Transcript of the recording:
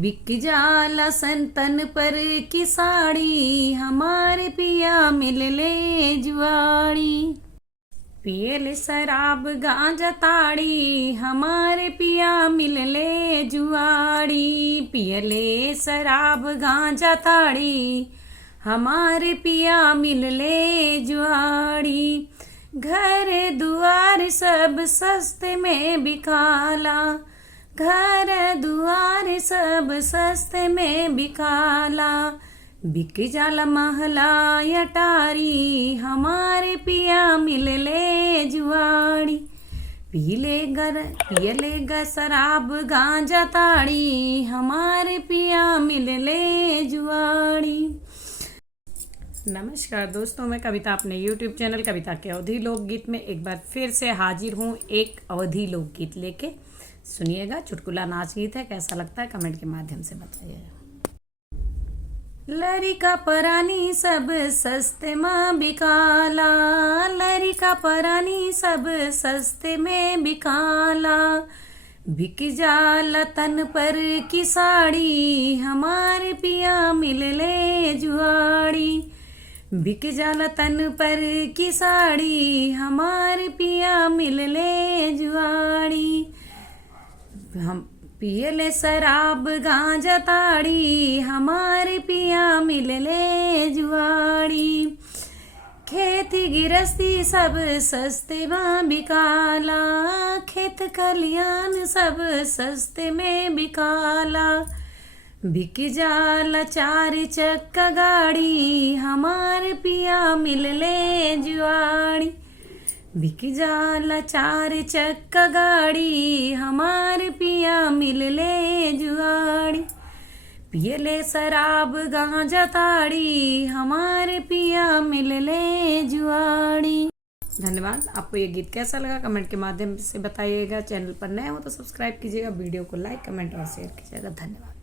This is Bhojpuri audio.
बिक जाला संतन पर की साड़ी, हमारे पिया मिल ले जुआड़ी। पियल शराब गांजा ताड़ी, हमारे पिया मिल ले जुआड़ी। पियले शराब गांजा ताड़ी, हमारे पिया मिल ले जुआड़ी। घर दुआर सब सस्ते में बिकाला, घर दुआर सब सस्ते में बिकाला। बिक जाला महला अटारी, हमारे पिया मिल ले जुआड़ी। पियलेगा शराब गांजा ताड़ी, हमारे पिया मिल ले जुआड़ी। नमस्कार दोस्तों, मैं कविता अपने YouTube चैनल कविता के अवधी लोकगीत में एक बार फिर से हाजिर हूँ, एक अवधी लोकगीत लेके। सुनिएगा, चुटकुला नाच गीत है, कैसा लगता है कमेंट के माध्यम से बताइएगा। लरिका परानी सब सस्ते में बिकाला, लरिका परानी सब सस्ते में बिकाला। बिक जाला तन पर की साड़ी, हमारे पिया मिल ले जुआड़ी। बिक जाला तन पर की साड़ी, हमारे पिया मिल ले जुआड़ी। हम पियले शराब गांजा ताड़ी, हमारे पिया मिल ले जुआड़ी। खेती गिरस्ती सब सस्ते में बिकाला, खेत खलियान सब सस्ते में बिकाला। बिक जाला चार चक्का गाड़ी, हमारे पिया मिल ले जुआड़ी। बिक जाला चार चक्का गाड़ी, हमारे पिया मिल ले जुआड़ी। पियले शराब गांजा ताड़ी, हमारे पिया मिल ले जुआड़ी। धन्यवाद। आपको ये गीत कैसा लगा कमेंट के माध्यम से बताइएगा। चैनल पर नए हो तो सब्सक्राइब कीजिएगा, वीडियो को लाइक कमेंट और शेयर कीजिएगा। धन्यवाद।